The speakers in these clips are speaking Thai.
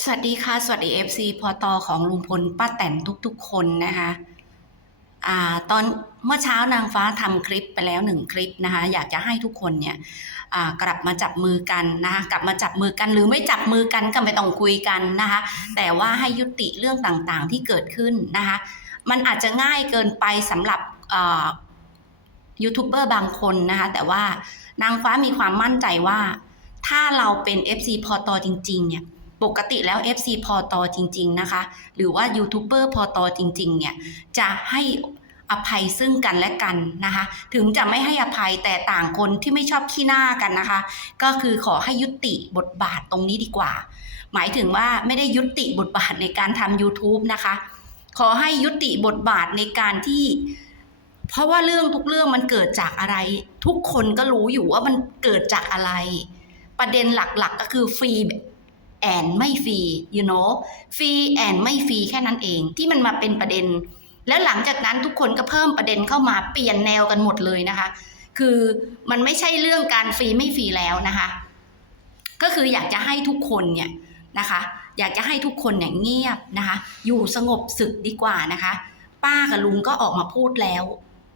สวัสดีค่ะ สวัสดี FC พอตอของลุงพลป้าแตนทุกๆ คนนะคะอ่าตอนเมื่อเช้านางฟ้าทำคลิปไปแล้วหนึ่งคลิปนะคะ อยากจะให้ทุกคนเนี่ยกลับมาจับมือกันนะคะกลับมาจับมือกันหรือไม่จับมือกันก็ไม่ต้องคุยกันนะคะ แต่ว่าให้ยุติเรื่องต่างๆที่เกิดขึ้นนะคะ มันอาจจะง่ายเกินไปสำหรับยูทูบเบอร์บางคนนะคะ แต่ว่านางฟ้ามีความมั่นใจว่า ถ้าเราเป็น FC พอตอจริง ๆ เนี่ย ปกติแล้ว FC พอตอจริง ๆ นะคะ หรือว่ายูทูบเบอร์พอตอจริง ๆ เนี่ยจะให้อภัยซึ่งกันและกันนะคะ ถึงจะไม่ให้อภัยแต่ต่างคนที่ไม่ชอบขี้หน้ากันนะคะ ก็คือขอให้ยุติบทบาทตรงนี้ดีกว่า หมายถึงว่าไม่ได้ยุติบทบาทในการทำ YouTube นะคะ ขอให้ยุติบทบาทในการที่ เพราะว่าเรื่องทุกเรื่องมันเกิดจากอะไร ทุกคนก็รู้อยู่ว่ามันเกิดจากอะไร ประเด็นหลักๆก็คือฟรี แอนไม่ฟรี you know ฟรีแอนไม่ฟรีแค่นั้นเอง ที่มันมาเป็นประเด็น แล้วหลังจากนั้นทุกคนก็เพิ่มประเด็นเข้ามาเปลี่ยนแนวกันหมดเลยนะคะ คือมันไม่ใช่เรื่องการฟรีไม่ฟรีแล้วนะคะ ก็คืออยากจะให้ทุกคนเนี่ยนะคะ อยากจะให้ทุกคนเนี่ยเงียบนะคะ อยู่สงบศึกดีกว่านะคะ ป้ากับลุงก็ออกมาพูดแล้ว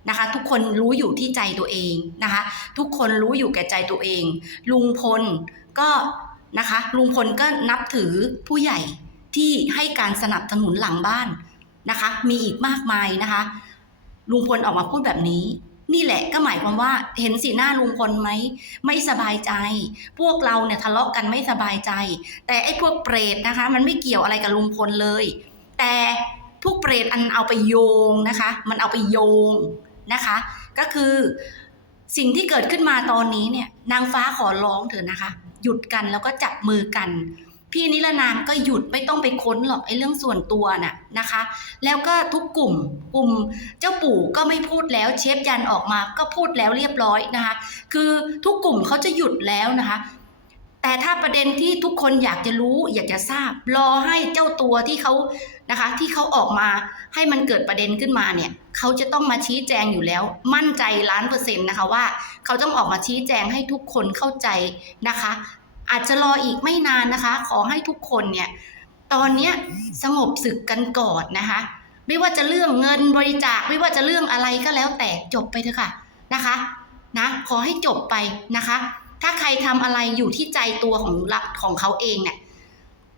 นะคะทุกคนรู้อยู่ที่ใจตัวเองนะคะ ทุกคนรู้อยู่แก่ใจตัวเอง ลุงพลก็ นะคะ ลุงพลก็นับถือผู้ใหญ่ที่ให้การสนับสนุนหลังบ้านนะคะ มีอีกมากมายนะคะ ลุงพลออกมาพูดแบบนี้ นี่แหละก็หมายความว่าเห็นสีหน้าลุงพลไหมไม่สบายใจ พวกเราเนี่ยทะเลาะกันไม่สบายใจ แต่ไอ้พวกเปรตนะคะ มันไม่เกี่ยวอะไรกับลุงพลเลย แต่พวกเปรตอันเอาไปโยงนะคะ มันเอาไปโยงนะคะ ก็คือสิ่งที่เกิดขึ้นมาตอนนี้เนี่ย นางฟ้าขอร้องเถอะนะคะ หยุดกันแล้วก็จับมือกัน พี่นิรนามก็หยุดไม่ต้องไปค้นหรอกไอ้เรื่องส่วนตัวน่ะนะคะ แล้วก็ทุกกลุ่มกลุ่มเจ้าปู่ก็ไม่พูดแล้วเชฟยันออกมาก็พูดแล้วเรียบร้อยนะคะ คือทุกกลุ่มเขาจะหยุดแล้วนะคะ แต่ถ้าประเด็นที่ทุกคนอยากจะรู้ อยากจะทราบ รอให้เจ้าตัวที่เขานะคะ ที่เขาออกมาให้มันเกิดประเด็นขึ้นมาเนี่ยเขาจะต้องมาชี้แจงอยู่แล้ว มั่นใจล้านเปอร์เซ็นต์นะคะว่า เขาต้องออกมาชี้แจงให้ทุกคนเข้าใจนะคะ อาจจะรออีกไม่นานนะคะ ขอให้ทุกคนเนี่ยตอนนี้สงบศึกกันก่อนนะคะ ไม่ว่าจะเรื่องเงินบริจาค ไม่ว่าจะเรื่องอะไรก็แล้วแต่จบไปเถอะค่ะนะคะนะขอให้จบไปนะคะ ถ้าใครทำอะไรอยู่ที่ใจตัวของละของเขาเองเนี่ย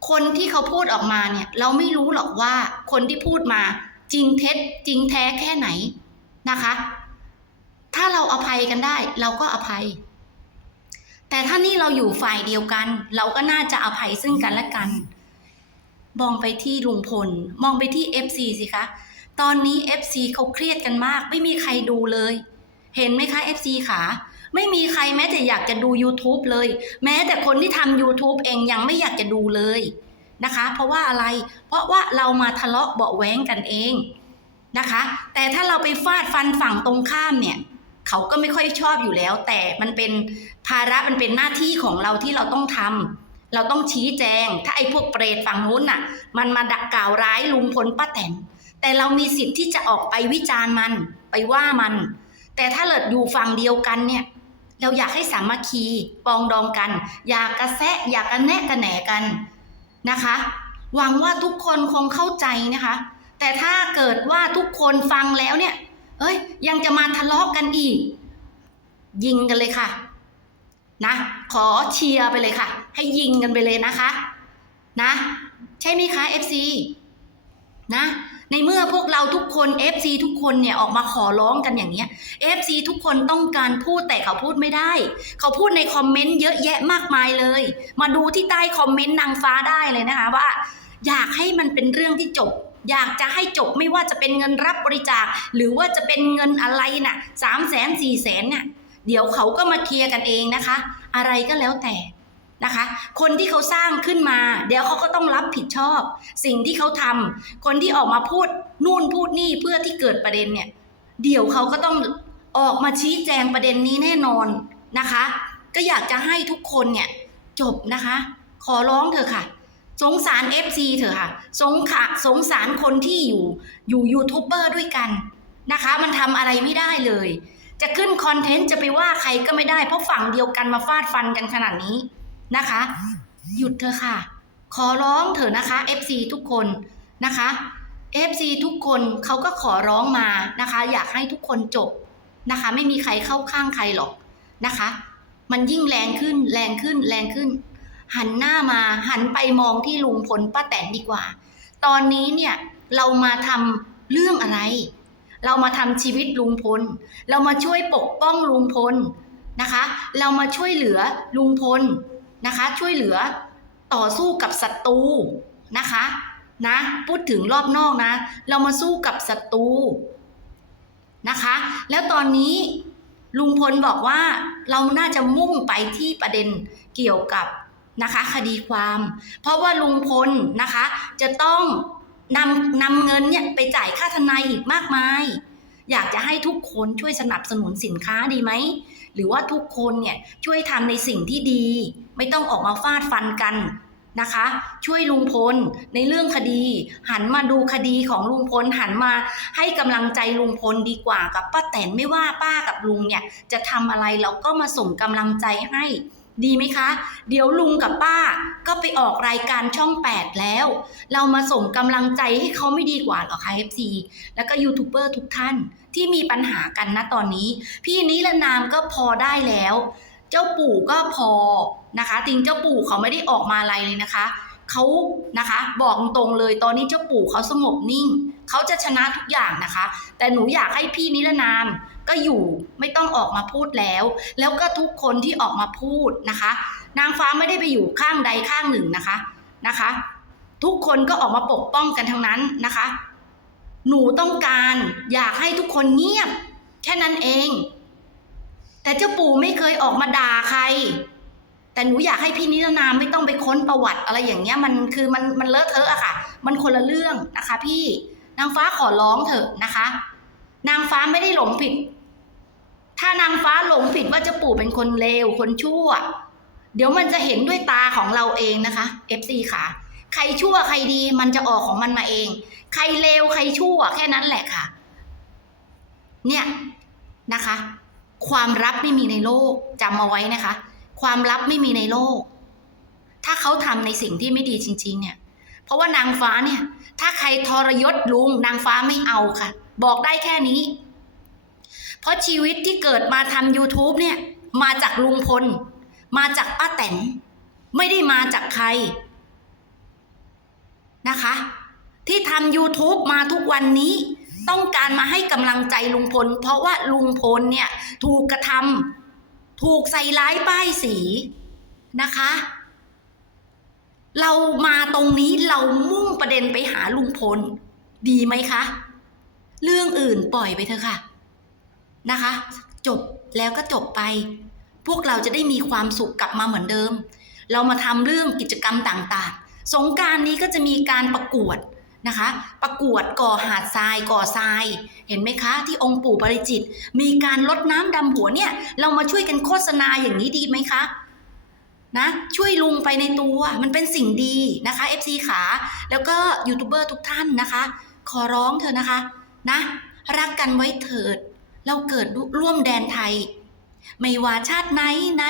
คนที่เขาพูดออกมาเนี่ย เราไม่รู้หรอกว่าคนที่พูดมาจริงเท็จจริงแท้แค่ไหนนะคะ ถ้าเราอภัยกันได้ เราก็อภัย แต่ถ้านี่เราอยู่ฝ่ายเดียวกัน เราก็น่าจะอภัยซึ่งกันและกัน มองไปที่ลุงพล มองไปที่ FC สิคะ ตอนนี้ FC เขาเครียดกันมาก ไม่มีใครดูเลย เห็นไหมคะ FC ขา ไม่มีใครแม้แต่อยากจะดู YouTube เลย แม้แต่คนที่ทำ YouTube เองยังไม่อยากจะดูเลยนะคะ เพราะว่าอะไร เพราะว่าเรามาทะเลาะเบาแว้งกันเองนะคะ แต่ถ้าเราไปฟาดฟันฝั่งตรงข้ามเนี่ย เขาก็ไม่ค่อยชอบอยู่แล้ว แต่มันเป็นภาระมันเป็นหน้าที่ของเราที่เราต้องทำเราต้องชี้แจง ถ้าไอ้พวกเปรตฝั่งนู้นน่ะ มันมาดักกล่าวร้ายลุงพลป้าแตนแต่เรามีสิทธิ์ที่จะออกไปวิจารณ์มันไปว่ามัน แต่ถ้าเลิดอยู่ฝั่งเดียวกันเนี่ย เราอยากให้สามัคคีปองดองกัน อยากกระแซะอยากกระแนะกระแหนกันนะคะ หวังว่าทุกคนคงเข้าใจนะคะ แต่ถ้าเกิดว่าทุกคนฟังแล้วเนี่ย เอ้ย ยังจะมาทะเลาะกันอีก ยิงกันเลยค่ะ นะ ขอเชียร์ไปเลยค่ะ ให้ยิงกันไปเลยนะคะ นะ ใช่ไหมคะ FC นะ ในเมื่อพวกเราทุกคน FC ทุกคนเนี่ยออกมาขอร้องกันอย่างเนี้ย FC ทุกคนต้องการพูดแต่เขาพูดไม่ได้ เขาพูดในคอมเมนต์เยอะแยะมากมายเลย มาดูที่ใต้คอมเมนต์นางฟ้าได้เลยนะคะว่า อยากให้มันเป็นเรื่องที่จบ อยากจะให้จบไม่ว่าจะเป็นเงินรับบริจาค หรือว่าจะเป็นเงินอะไรน่ะสามแสนสี่แสนเนี่ยเดี๋ยวเขาก็มาเคลียร์กันเองนะคะ อะไรก็แล้วแต่ นะคะ คนที่เขาสร้างขึ้นมา เดี๋ยวเขาก็ต้องรับผิดชอบ สิ่งที่เขาทำคนที่ออกมาพูดนู่นพูดนี่เพื่อที่เกิดประเด็นเนี่ย เดี๋ยวเขาก็ต้องออกมาชี้แจงประเด็นนี้แน่นอนนะคะ ก็อยากจะให้ทุกคนเนี่ยจบนะคะ ขอร้องเถอค่ะ สงสาร FC เถอค่ะ สงขะสงสารคนที่อยู่อยู่ยูทูบเบอร์ด้วยกันนะคะ มันทำอะไรไม่ได้เลย จะขึ้นคอนเทนต์จะไปว่าใครก็ไม่ได้เพราะฝั่งเดียวกันมาฟาดฟันกันขนาดนี้ นะคะ หยุดเถอะค่ะ ขอร้องเถอะนะคะ FC ทุกคนนะคะ FC ทุกคนเขาก็ขอร้องมานะคะ อยากให้ทุกคนจบนะคะ ไม่มีใครเข้าข้างใครหรอกนะคะ มันยิ่งแรงขึ้นแรงขึ้นแรงขึ้น หันหน้ามาหันไปมองที่ลุงพลป้าแตนดีกว่า ตอนนี้เนี่ยเรามาทำเรื่องอะไร เรามาทำชีวิตลุงพล เรามาช่วยปกป้องลุงพลนะคะ เรามาช่วยเหลือลุงพล นะคะ ช่วยเหลือต่อสู้กับศัตรูนะคะนะพูดถึงรอบนอกนะ เรามาสู้กับศัตรูนะคะ แล้วตอนนี้ลุงพลบอกว่าเราน่าจะมุ่งไปที่ประเด็นเกี่ยวกับนะคะคดีความ เพราะว่าลุงพลนะคะจะต้องนำนำเงินเนี่ยไปจ่ายค่าทนายอีกมากมาย อยากจะให้ทุกคนช่วยสนับสนุนสินค้าดีไหม หรือว่าทุกคนเนี่ยช่วยทำในสิ่งที่ดี ไม่ต้องออกมาฟาดฟันกันนะคะ ช่วยลุงพลในเรื่องคดี หันมาดูคดีของลุงพลหันมาให้กำลังใจลุงพลดีกว่ากับป้าแตนไม่ว่าป้ากับลุงเนี่ยจะทำอะไรเราก็มาส่งกำลังใจให้ดีไหมคะ เดี๋ยวลุงกับป้าก็ไปออกรายการช่อง 8 แล้ว เรามาส่งกำลังใจให้เขาไม่ดีกว่าหรอคะ FC แล้วก็ยูทูบเบอร์ทุกท่าน ที่มีปัญหากันนะตอนนี้ พี่นิรนามก็พอได้แล้ว เจ้าปู่ก็พอนะคะจริงเจ้าปู่เขาไม่ได้ออกมาอะไรเลยนะคะเขานะคะบอกตรงๆเลยตอนนี้เจ้าปู่เขาสงบนิ่งเขาจะชนะทุกอย่างนะคะ แต่หนูอยากให้พี่นิรนามก็อยู่ไม่ต้องออกมาพูดแล้ว แล้วก็ทุกคนที่ออกมาพูดนะคะ นางฟ้าไม่ได้ไปอยู่ข้างใดข้างหนึ่งนะคะนะคะ ทุกคนก็ออกมาปกป้องกันทั้งนั้นนะคะ หนูต้องการอยากให้ทุกคนเงียบ แค่นั้นเอง แต่เจ้าปู่ไม่เคยออกมาด่าใคร แต่หนูอยากให้พี่นิรนามไม่ต้องไปค้นประวัติอะไรอย่างเงี้ย มันคือมันมันเลอะเทอะอะค่ะ มันคนละเรื่องนะคะ พี่นางฟ้าขอร้องเถอะนะคะ นางฟ้าไม่ได้หลงผิด ถ้านางฟ้าหลงผิดว่าเจ้าปู่เป็นคนเลวคนชั่ว เดี๋ยวมันจะเห็นด้วยตาของเราเองนะคะ FC ค่ะ ใครชั่วใครดีมันจะออกของมันมาเอง ใครเลวใครชั่วแค่นั้นแหละค่ะ เนี่ยนะคะ ความลับไม่มีในโลกจำเอาไว้นะคะ ความลับไม่มีในโลก ถ้าเขาทำในสิ่งที่ไม่ดีจริง ๆ เนี่ย เพราะว่านางฟ้าเนี่ย ถ้าใครทรยศลุงนางฟ้าไม่เอาค่ะ บอกได้แค่นี้ เพราะชีวิตที่เกิดมาทำ YouTube เนี่ย มาจากลุงพล มาจากป้าแตนไม่ได้มาจากใครนะคะ ที่ทำ YouTube มาทุกวันนี้ ต้องการมาให้กำลังใจลุงพล เพราะว่าลุงพลเนี่ยถูกกระทำถูกใส่ร้ายป้ายสีนะคะ เรามาตรงนี้เรามุ่งประเด็นไปหาลุงพล ดีไหมคะ เรื่องอื่นปล่อยไปเถอะค่ะนะคะ จบแล้วก็จบไป พวกเราจะได้มีความสุขกลับมาเหมือนเดิม เรามาทำเรื่องกิจกรรมต่างๆ สงการนี้ก็จะมีการประกวด นะคะ ประกวดก่อหาดทรายก่อทราย เห็นไหมคะ ที่องค์ปู่ปริจิต มีการลดน้ำดำหัวเนี่ย เรามาช่วยกันโฆษณาอย่างนี้ดีไหมคะนะช่วยลุงไปในตัวมันเป็นสิ่งดีนะคะ FC ขา แล้วก็ยูทูบเบอร์ทุกท่านนะคะ ขอร้องเถอนะคะนะรักกันไว้เถิด เราเกิดร่วมแดนไทย ไม่ว่าชาติไหนไหน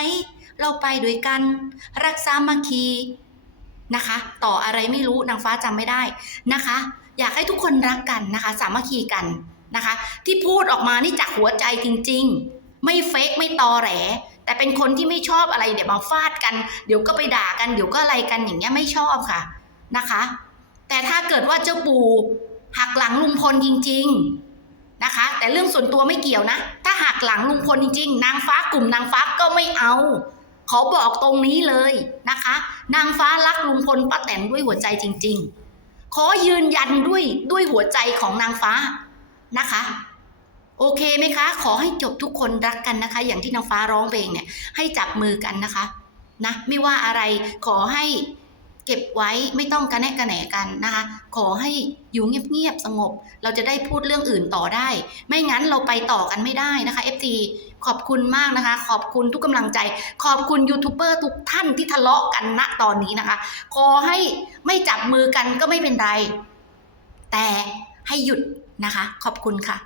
เราไปด้วยกัน รักษามาคี นะคะ ต่ออะไรไม่รู้นางฟ้าจำไม่ได้นะคะ อยากให้ทุกคนรักกันนะคะ สามัคคีกันนะคะ ที่พูดออกมานี่จากหัวใจจริง ๆ ไม่เฟกไม่ตอแหล แต่เป็นคนที่ไม่ชอบอะไรเดี๋ยวมาฟาดกัน เดี๋ยวก็ไปด่ากันเดี๋ยวก็อะไรกันอย่างเงี้ยไม่ชอบค่ะนะคะ แต่ถ้าเกิดว่าเจ้าปู่หักหลังลุงพลจริง ๆนะคะ แต่เรื่องส่วนตัวไม่เกี่ยวนะ ถ้าหักหลังลุงพลจริง ๆ นางฟ้ากลุ่มนางฟ้าก็ไม่เอา ขอบอกตรงนี้เลยนะคะ นางฟ้ารักลุงพลป้าแตนด้วยหัวใจจริง ๆ ขอยืนยันด้วยด้วยหัวใจของนางฟ้านะคะ โอเคไหมคะ ขอให้จบทุกคนรักกันนะคะ อย่างที่นางฟ้าร้องเพลงเนี่ยให้จับมือกันนะคะนะไม่ว่าอะไรขอให้ เก็บไว้ไม่ต้องกระแนะกระแหนกันนะคะ ขอให้อยู่เงียบๆสงบ เราจะได้พูดเรื่องอื่นต่อได้ ไม่งั้นเราไปต่อกันไม่ได้นะคะ FT ขอบคุณมากนะคะ ขอบคุณทุกกำลังใจ ขอบคุณยูทูบเบอร์ทุกท่านที่ทะเลาะกันณตอนนี้นะคะ ขอให้ไม่จับมือกันก็ไม่เป็นไร แต่ให้หยุดนะคะ ขอบคุณค่ะ